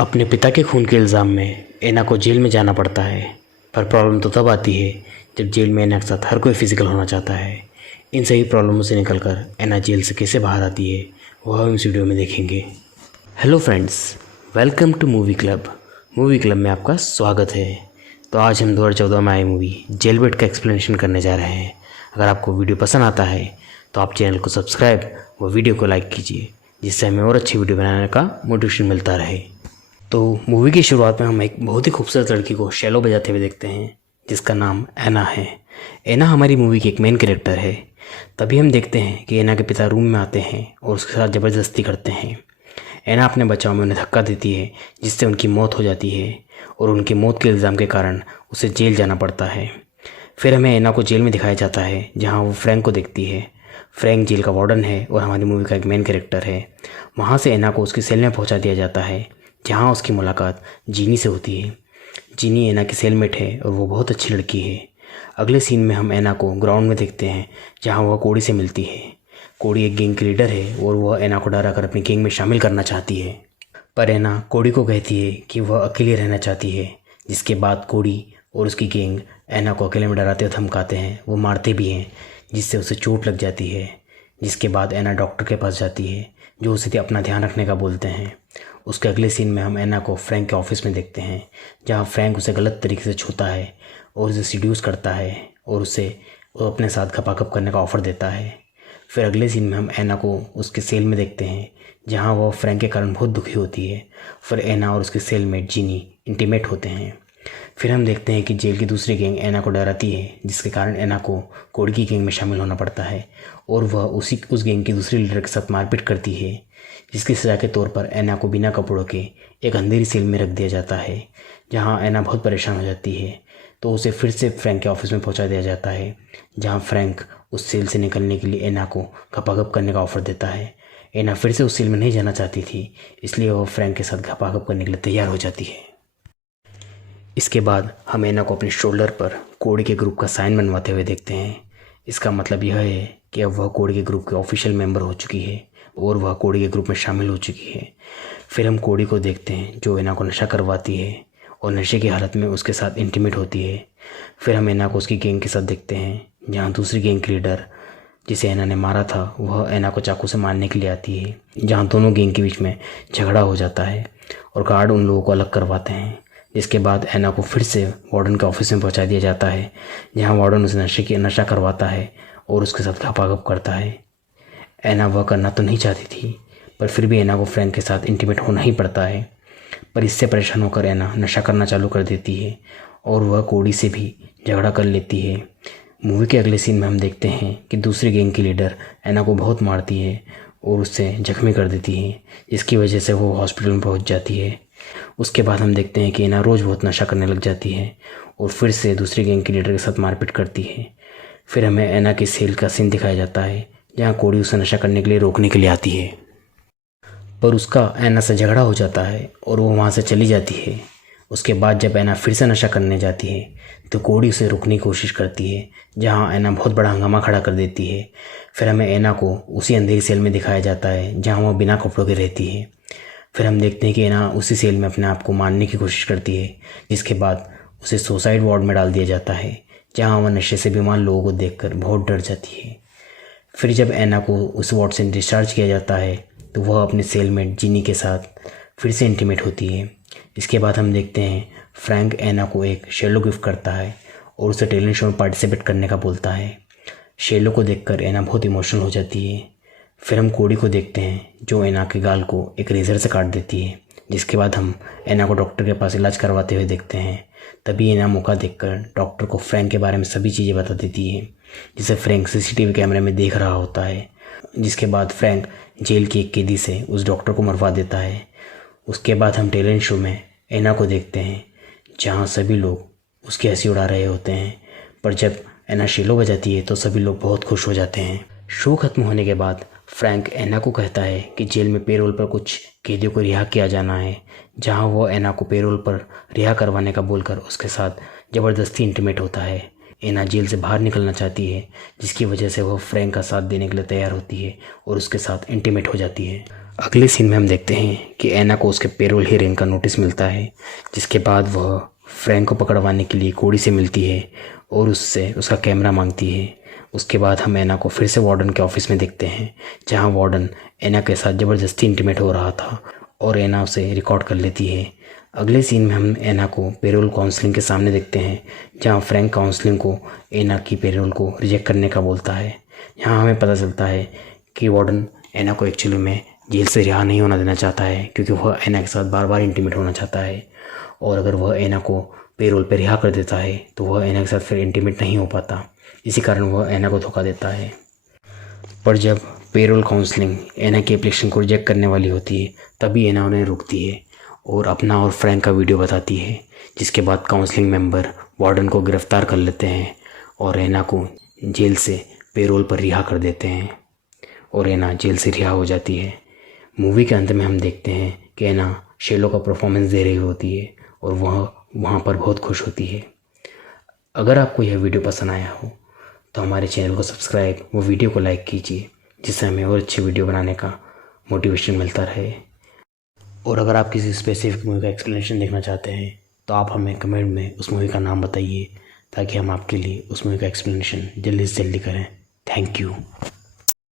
अपने पिता के खून के इल्ज़ाम में एना को जेल में जाना पड़ता है, पर प्रॉब्लम तो तब आती है जब जेल में एना के साथ हर कोई फिज़िकल होना चाहता है। इन सभी प्रॉब्लमों से निकलकर एना जेल से कैसे बाहर आती है वह हम इस वीडियो में देखेंगे। Hello friends, welcome to movie club. Movie club में आपका स्वागत है। तो आज हम 2014 में आई मूवी जेलबेट का एक्सप्लेनेशन करने जा रहे हैं। अगर आपको वीडियो पसंद आता है तो आप चैनल को सब्सक्राइब व वीडियो को लाइक कीजिए, जिससे हमें और अच्छी वीडियो बनाने का मोटिवेशन मिलता रहे। तो मूवी की शुरुआत में हम एक बहुत ही खूबसूरत लड़की को शैलो बजाते हुए देखते हैं, जिसका नाम एना है। एना हमारी मूवी की एक मेन कैरेक्टर है। तभी हम देखते हैं कि एना के पिता रूम में आते हैं और उसके साथ ज़बरदस्ती करते हैं। एना अपने बचाव में उन्हें धक्का देती है, जिससे उनकी मौत हो जाती है और उनकी मौत के इल्ज़ाम के कारण उसे जेल जाना पड़ता है। फिर हमें एना को जेल में दिखाया जाता है, जहाँ वो फ्रैंक को देखती है। फ्रैंक जेल का वार्डन है और हमारी मूवी का एक मेन कैरेक्टर है। वहाँ से एना को उसकी सेल में पहुँचा दिया जाता है, जहाँ उसकी मुलाकात जीनी से होती है। जीनी एना की सेलमेट है और वो बहुत अच्छी लड़की है। अगले सीन में हम एना को ग्राउंड में देखते हैं, जहाँ वह कोड़ी से मिलती है। कोड़ी एक गैंग की लीडर है और वह एना को डरा कर अपनी गैंग में शामिल करना चाहती है, पर एना कोड़ी को कहती है कि वह अकेले रहना चाहती है। जिसके बाद कोड़ी और उसकी गैंग एना को अकेले में डराते और धमकाते हैं, वो मारते भी हैं, जिससे उसे चोट लग जाती है। जिसके बाद एना डॉक्टर के पास जाती है, जो उसे अपना ध्यान रखने का बोलते हैं। उसके अगले सीन में हम एना को फ्रैंक के ऑफिस में देखते हैं, जहाँ फ्रैंक उसे गलत तरीके से छूता है और उसे सीड्यूस करता है और उसे वो अपने साथ खपाखप करने का ऑफ़र देता है। फिर अगले सीन में हम एना को उसके सेल में देखते हैं, जहाँ वह फ्रैंक के कारण बहुत दुखी होती है। फिर एना और उसके सेलमेट जीनी इंटीमेट होते हैं। फिर हम देखते हैं कि जेल की दूसरी गैंग एना को डराती है, जिसके कारण एना को कोड़ी की गैंग में शामिल होना पड़ता है और वह उस गैंग की दूसरी लीडर के साथ मारपीट करती है, जिसकी सज़ा के तौर पर एना को बिना कपड़ों के एक अंधेरी सेल में रख दिया जाता है, जहां एना बहुत परेशान हो जाती है। तो उसे फिर से फ्रैंक के ऑफिस में पहुंचा दिया जाता है, जहां फ्रैंक उस सेल से निकलने के लिए एना को खपाखप करने का ऑफ़र देता है। एना फिर से उस सेल में नहीं जाना चाहती थी, इसलिए वह फ्रैंक के साथ खपाखप करने के लिए तैयार हो जाती है। इसके बाद हम एना को अपने शोल्डर पर कोड़ी के ग्रुप का साइन बनवाते हुए देखते हैं। इसका मतलब यह है कि अब वह कोड़ी के ग्रुप के ऑफिशियल मेंबर हो चुकी है और वह कोड़ी के ग्रुप में शामिल हो चुकी है। फिर हम कोड़ी को देखते हैं, जो एना को नशा करवाती है और नशे की हालत में उसके साथ इंटीमेट होती है। फिर हम एना को उसकी गैंग के साथ देखते हैं, जहाँ दूसरी गैंग की लीडर, जिसे एना ने मारा था, वह एना को चाकू से मारने के लिए आती है, जहाँ दोनों गैंग के बीच में झगड़ा हो जाता है और गार्ड उन लोगों को अलग करवाते हैं। जिसके बाद एना को फिर से वार्डन के ऑफिस में पहुंचा दिया जाता है, जहां वार्डन उसे नशा करवाता है और उसके साथ खपाखप करता है। एना वह करना तो नहीं चाहती थी, पर फिर भी एना को फ्रैंक के साथ इंटीमेट होना ही पड़ता है। पर इससे परेशान होकर एना नशा करना चालू कर देती है और वह कोड़ी से भी झगड़ा कर लेती है। मूवी के अगले सीन में हम देखते हैं कि दूसरी गैंग की लीडर एना को बहुत मारती है और उससे जख्मी कर देती है, जिसकी वजह से वो हॉस्पिटल में पहुँच जाती है। उसके बाद हम देखते हैं कि एना रोज़ बहुत नशा करने लग जाती है और फिर से दूसरी गैंग के लीडर के साथ मारपीट करती है। फिर हमें एना की सेल का सीन दिखाया जाता है, जहाँ कोड़ी उसे नशा करने के लिए रोकने के लिए आती है, पर उसका एना से झगड़ा हो जाता है और वो वहाँ से चली जाती है। उसके बाद जब एना फिर से नशा करने जाती है, तो कोड़ी उसे रोकने की कोशिश करती है, जहाँ एना बहुत बड़ा हंगामा खड़ा कर देती है। फिर हमें एना को उसी अंधेरी सेल में दिखाया जाता है, जहाँ वह बिना कपड़ों के रहती है। फिर हम देखते हैं कि एना उसी सेल में अपने आप को मारने की कोशिश करती है, जिसके बाद उसे सुसाइड वार्ड में डाल दिया जाता है, जहां वह नशे से बीमार लोगों को देखकर बहुत डर जाती है। फिर जब एना को उस वार्ड से डिस्चार्ज किया जाता है, तो वह अपने सेलमेट जीनी के साथ फिर से इंटीमेट होती है। इसके बाद हम देखते हैं फ्रैंक एना को एक शेलो गिफ्ट करता है और उसे टैलेंट शो में पार्टिसिपेट करने का बोलता है। शेलो को देखकर एना बहुत इमोशनल हो जाती है। फिर हम कोड़ी को देखते हैं, जो एना के गाल को एक रेज़र से काट देती है। जिसके बाद हम एना को डॉक्टर के पास इलाज करवाते हुए देखते हैं। तभी एना मौका देखकर डॉक्टर को फ्रैंक के बारे में सभी चीज़ें बता देती है, जिसे फ्रैंक सीसीटीवी कैमरे में देख रहा होता है। जिसके बाद फ्रैंक जेल के एक कैदी से उस डॉक्टर को मरवा देता है। उसके बाद हम टैलेंट शो में एना को देखते हैं, जहाँ सभी लोग उसकी हंसी उड़ा रहे होते हैं, पर जब एना शेलो बजाती है तो सभी लोग बहुत खुश हो जाते हैं। शो खत्म होने के बाद फ्रैंक एना को कहता है कि जेल में पेरोल पर कुछ कैदियों को रिहा किया जाना है, जहां वो एना को पेरोल पर रिहा करवाने का बोलकर उसके साथ ज़बरदस्ती इंटीमेट होता है। एना जेल से बाहर निकलना चाहती है, जिसकी वजह से वह फ्रैंक का साथ देने के लिए तैयार होती है और उसके साथ इंटीमेट हो जाती है। अगले सीन में हम देखते हैं कि एना को उसके पेरोल हियरिंग का नोटिस मिलता है, जिसके बाद वह फ्रैंक को पकड़वाने के लिए कोड़ी से मिलती है और उससे उसका कैमरा मांगती है। उसके बाद हम एना को फिर से वार्डन के ऑफिस में देखते हैं, जहां वार्डन एना के साथ ज़बरदस्ती इंटीमेट हो रहा था और एना उसे रिकॉर्ड कर लेती है। अगले सीन में हम एना को पेरोल काउंसलिंग के सामने देखते हैं, जहां फ्रैंक काउंसलिंग को एना की पेरोल को रिजेक्ट करने का बोलता है। यहाँ हमें पता चलता है कि वार्डन एना को एक्चुअली में जेल से रिहा नहीं होना देना चाहता है, क्योंकि वह एना के साथ बार बार इंटीमेट होना चाहता है और अगर वह एना को पेरोल पर रिहा कर देता है तो वह एना के साथ फिर इंटीमेट नहीं हो पाता। इसी कारण वह एना को धोखा देता है। पर जब पेरोल काउंसलिंग एना की एप्लीकेशन को रिजेक्ट करने वाली होती है, तभी एना उन्हें रोकती है और अपना और फ्रैंक का वीडियो बताती है, जिसके बाद काउंसलिंग मेंबर वार्डन को गिरफ्तार कर लेते हैं और एना को जेल से पेरोल पर रिहा कर देते हैं और एना जेल से रिहा हो जाती है। मूवी के अंत में हम देखते हैं कि एना शेलो का परफॉर्मेंस दे रही होती है और वह वहाँ पर बहुत खुश होती है। अगर आपको यह वीडियो पसंद आया हो तो हमारे चैनल को सब्सक्राइब व वीडियो को लाइक कीजिए, जिससे हमें और अच्छी वीडियो बनाने का मोटिवेशन मिलता रहे। और अगर आप किसी स्पेसिफिक मूवी का एक्सप्लेनेशन देखना चाहते हैं तो आप हमें कमेंट में उस मूवी का नाम बताइए, ताकि हम आपके लिए उस मूवी का एक्सप्लेनेशन जल्दी से जल्दी करें। Thank you.